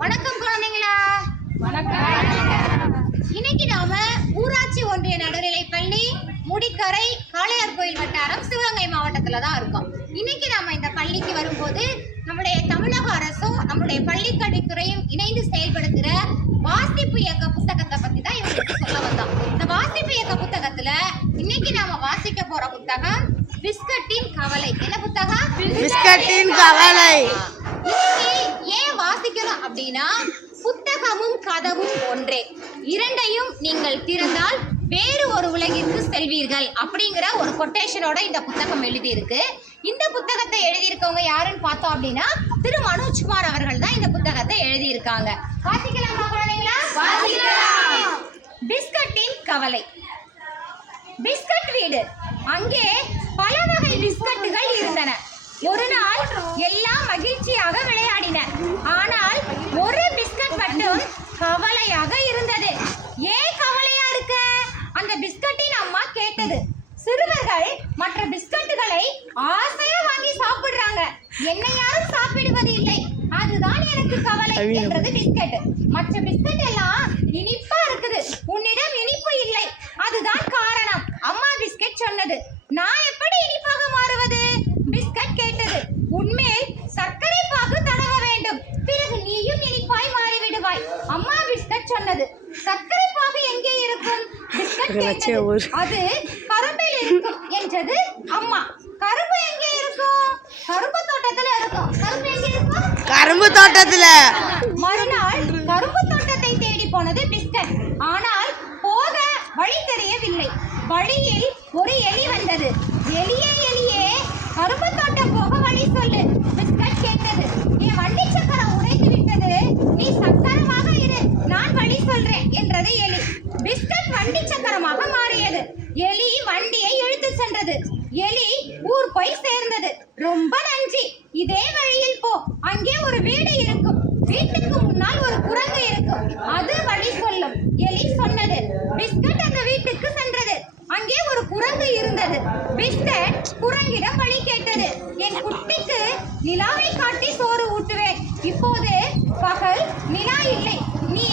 வணக்கம் குழந்தைங்களா. இன்னைக்கு நாம ஊராட்சி ஒன்றிய நடுநிலைப்பள்ளி முடிக்கரை காளையார் கோயில் வட்டாரம் சிவகங்கை மாவட்டத்துல தான் இருக்கோம். இன்னைக்கு நாம இந்த பள்ளிக்கு வரும்போது நம்முடைய தமிழக அரசும் நம்முடைய பள்ளிக்கல்வித்துறையும் இணைந்து செயல்படுத்துற வாசிப்பு இயக்க புத்தகத்தை பத்தி தான் இவங்களுக்கு சொல்ல வந்தோம். இந்த வாசிப்பு இயக்க புத்தகத்துல இன்னைக்கு நாம வாசிக்க போற புத்தகம் பிஸ்கட்டின் கவலை. என்ன புத்தகம்? பிஸ்கட்டின் கவலை. ஏன் வாசிக்கணும் அப்படின்னா, புத்தகமும் கதவும் ஒன்றே, இரண்டையும் நீங்கள் திறந்தால் வேறு ஒரு உலகிற்கு செல்வீர்கள் அப்படிங்கிற ஒரு கொட்டேஷனோட இந்த புத்தகம் எழுதியிருக்கு. இந்த புத்தகத்தை எழுதியிருக்கவங்க யாருன்னு பார்த்தோம் அப்படின்னா, திரு மனோஜ்குமார் அவர்கள் தான் இந்த புத்தகத்தை எழுதியிருக்காங்க. வாசிக்கலாமா குழந்தைங்களா? பிஸ்கட்டின் கவலை. பிஸ்கட் வீடு. அங்கே பல வகை பிஸ்கட்டுகள் இருந்தன. ஒரு நாள் எல்லாம் மகிழ்ச்சியாக விளையாடின. ஆனால் ஒரு பிஸ்கட் மட்டும் கவலையாக இருந்தது. ஏன் கவலையா இருக்க? அந்த பிஸ்கட்டின் அம்மா கேட்டது. சிறுவர்கள் மற்ற பிஸ்கட்டுகளை ஆசையா வாங்கி சாப்பிடுறாங்க, என்னை யாரும் சாப்பிடுவது இல்லை, அதுதான் எனக்கு கவலை என்றது பிஸ்கட். மற்ற பிஸ்கட் எல்லாம் இனிப்பா இருக்குது, உன்னிடம் இனிப்பு இல்லை, அதுதான் காரணம், அம்மா பிஸ்கட் சொன்னது. நான் எப்படி இனிப்பாக மாறுவது? பிஸ்கட் கேட்டது. உன்மேல் சர்க்கரை பாகு தடவ வேண்டும், பிறகு நீயும் இனிப்பாய் மாறிவிடுவாய், அம்மா பிஸ்கட் சொன்னது. சர்க்கரை பாகு எங்கே இருக்கும்? பிஸ்கட் கேட்டது. அது கரும்பில் இருக்கும் என்றது அம்மா. கரும்பு எங்கே இருக்கும்? கரும்பு தோட்டத்துல இருக்கும். கரும்பு எங்கே இருக்கும்? கரும்பு தோட்டத்துல. மறுநாள் கரும்பு தோட்டத்தை தேடி போனது பிஸ்கட். ஆனால் போக வழி தெரியவில்லை. வழியில் ஒரு எலி வந்தது. எலியே எலியே, கரும்பு தோட்டம் போக வழி சொல்லு, பிஸ்கட் கேட்டது. என் வண்டி சக்கரம் உடைத்து விட்டது, நீ சக்கரமாக இரு, நான் வழி சொல்றேன் என்றது எலி. பிஸ்கட் வண்டி சக்கரமாக மாறியது. எலி வண்டியை இழுத்து சென்றது. எலி ஊர் போய் சேர்ந்தது. ரொம்ப நன்றி, இதே வழியில் போ, அங்கே ஒரு வீடு இருக்கும், வீட்டுக்கு முன்னால் ஒரு குரங்கு இருக்கும், அது வழி சொல்லும், எலி சொன்னது. பிஸ்கட் அந்த வீட்டுக்கு சென்றது. அங்கே ஒரு குரங்கு இருந்தது. பிஸ்கட் குரங்கிடம் வழி கேட்டது. என் குட்டிக்கு நிலாவை காட்டி சோறு ஊட்டுவேன், இப்போது பகல் நிலா இல்லை, நீ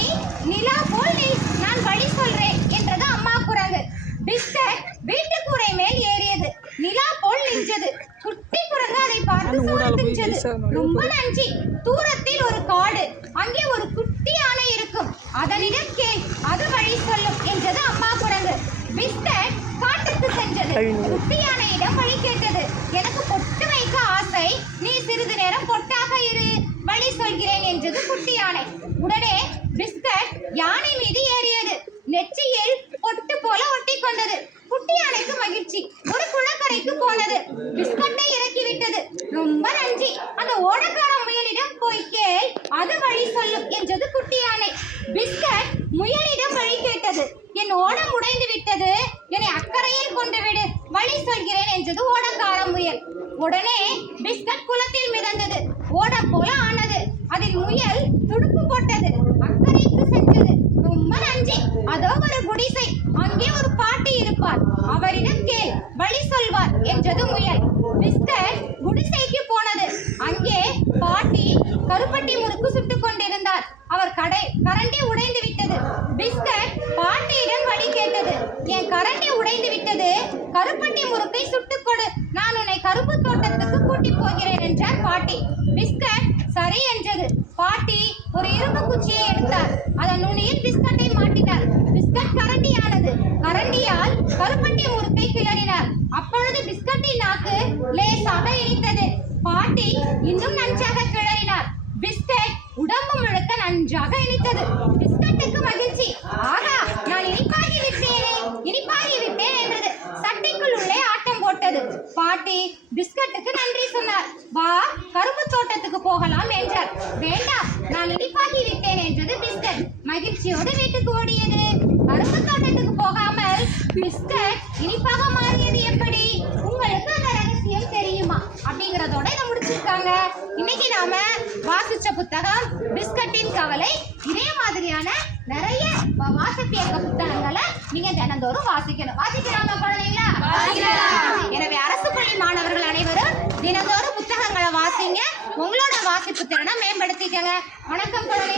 நிலா போல் நீ, நான் வழி சொல்றேன் என்றது அம்மா குரங்கு. பிஸ்கட் வீட்டு கூரை மேல் ஏறியது. நிலா போல் நின்றது. குட்டி குரங்கு அதை பார்த்து சோர்த்துச்சது. ரொம்ப நன்றி, தூரத்தில் ஒரு காடு, அங்கே ஒரு குட்டி யானை இருக்கும், அதனிடம் கேள், அது வழி சொல்லும் என்றது அம்மா குரங்கு. பிஸ்கட் காட்டுக்கு சென்றது. குட்டி யானையிடம் வழி கேட்டது. எனக்கு பொட்டு வைக்க ஆசை, நீ சிறிது நேரம் பொட்டாக இரு, வழி சொல்கிறேன் என்றது குட்டி யானை. உடனே பிஸ்கட் யானை மீது ஏறியது. நெற்றியில் பொட்டு போல ஒட்டி கொண்டது. குட்டி யானைக்கு மகிழ்ச்சி. ஒரு குளக்கரைக்கு போனது. பிஸ்கட்டை இறக்கி விட்டது. ரொம்ப நன்றி, அந்த ஓடக்கார முயலிடம் போய் கேள், அது வழி சொல்லும் என்றது குட்டி யானை. பிஸ்கட் முயலிடம் வழி கேட்டது. என் ஓடம் உடைந்து விட்டது, என்னை அக்கறையில் கொண்டு விடு, வழி சொல்கிறேன் என்றது ஓடக்கார முயல். உடனே பிஸ்கட் குளத்தில் மிதந்தது. ஓடம் போல ஆனது. அதில் முயல் துடுப்பு போட்டது. அக்கறைக்கு சென்றது. ரொம்ப நன்றி, அதோ ஒரு குடிசை, அங்கே ஒரு பாட்டி இருப்பார், அவரிடம் கேள், வழி சொல்வார் என்றது முயல். பிஸ்கட் குடிசைக்கு போனது. அங்கே பாட்டி கருப்பட்டி முறுக்கு சுட்டுக் கொண்டிருந்தார். அவர் கரண்டி உடைந்து விட்டது. பிஸ்கட் பாட்டியிடம் வழி கேட்டது. என் கரண்டி உடைந்து விட்டது, கருப்பட்டி முறுக்கை சுட்டுக் கொடு, நான் உன்னை கருப்பு தோட்டத்துக்கு கூட்டி போகிறேன் என்றார் பாட்டி. பிஸ்கட் சரி என்றது. பாட்டி ஒரு இரும்பு குச்சியை எடுத்தார். அதன் நுனியில் பிஸ்கட்டை மாட்டினார். பிஸ்கட் கரண்டியானது. கரண்டியால் கருப்பட்டி முறுக்கை கிளறினார். அப்பொழுது பிஸ்கட்டின் நாக்கு லேசாக இனித்தது. பாட்டி இன்னும் நன்றாக கிளறினார். பிஸ்கட் உடம்பு முழுக்க நன்றாக இனித்தது. பிஸ்கட்டுக்கு மகிழ்ச்சி. ஆகா, நான் இனிப்பாகி விட்டேன் என்றது. சட்டைக்குள் உள்ளே ஆட்டம் போட்டது. பாட்டி பிஸ்கட்டுக்கு நன்றி சொன்னார். வா, கரும்பு தோட்டத்துக்கு போகலாம் என்றார். வேண்டாம், நான் இனிப்பாகி விட்டேன் என்றது பிஸ்கட். மகிழ்ச்சியோடு வீட்டுக்கு ஓடியது. கரும்பு தோட்டத்துக்கு போகாமல் பிஸ்கட் இனிப்பாக மாறியது எப்படி? உங்களுக்கு அந்த ரகசியம் தெரியுமா? அப்படிங்கிறதோட இதை முடிச்சிருக்காங்க. இன்னைக்கு நாம வாசிச்ச புத்தகம் பிஸ்கட்டின் கவலை. இதே மாதிரியான நிறைய வாசிப்பியக்க புத்தகங்களை நீங்க தினந்தோறும் வாசிக்கணும். வாசிக்கிறாங்க குழந்தைங்களா? எனவே அரசு பள்ளி மாணவர்கள் அனைவரும் தினந்தோறும் புத்தகங்களை வாசிப்பு திறனை மேம்படுத்திக்கங்க. வணக்கம் குழந்தைகளே.